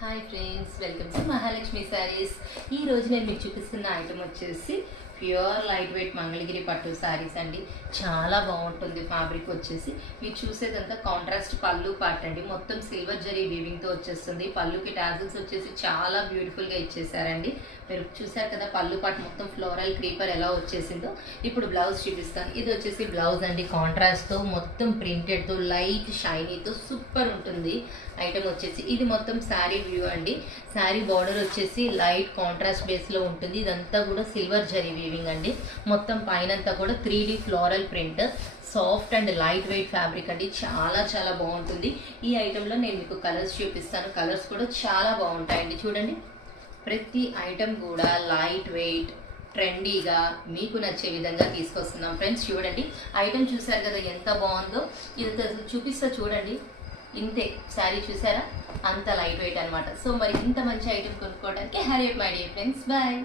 Hi friends, welcome to Mahalakshmi saris. ఈ రోజు నేను మీకు చూపిస్తున్న ఐటమ్ వచ్చేసి ప్యూర్ లైట్ వెయిట్ మంగళగిరి పట్టు శారీస్ అండి. చాలా బాగుంటుంది. ఫ్యాబ్రిక్ వచ్చేసి మీరు చూసేదంతా కాంట్రాస్ట్ పళ్ళు పార్ట్ అండి. మొత్తం సిల్వర్ జరీ వీవింగ్తో వచ్చేస్తుంది. పళ్ళుకి టాజిల్స్ వచ్చేసి చాలా బ్యూటిఫుల్గా ఇచ్చేసారండి. మీరు చూసారు కదా పళ్ళు పార్ట్ మొత్తం ఫ్లోరల్ క్రీపర్ ఎలా వచ్చేసిందో. ఇప్పుడు బ్లౌజ్ చూపిస్తాను. ఇది వచ్చేసి బ్లౌజ్ అండి. కాంట్రాస్ట్తో మొత్తం ప్రింటెడ్తో లైట్ షైనీతో సూపర్ ఉంటుంది ఐటమ్ వచ్చేసి. ఇది మొత్తం శారీ వ్యూ అండి. శారీ బార్డర్ వచ్చేసి లైట్ కాంట్రాస్ట్ బేస్లో ఉంటుంది. ఇదంతా కూడా సిల్వర్ జరీ వీవింగ్ అండి. మొత్తం పైనంతా కూడా 3D floral print. Soft and light weight fabric అండి. చాలా చాలా బాగుంటుంది. ఈ ఐటెంలో నేను మీకు కలర్స్ చూపిస్తాను. కలర్స్ కూడా చాలా బాగుంటాయండి. చూడండి, ప్రతి ఐటెం కూడా లైట్ వెయిట్ ట్రెండీగా మీకు నచ్చే విధంగా తీసుకొస్తున్నాం ఫ్రెండ్స్. చూడండి, ఐటెం చూసారు కదా ఎంత బాగుందో. ఇది చూపిస్తా చూడండి. ఇంతే శారీ చూసారా, అంత లైట్ వెయిట్ అనమాట. సో మరి ఇంత మంచి ఐటెం కొనుక్కోవడానికి hurry up my dear friends. Bye.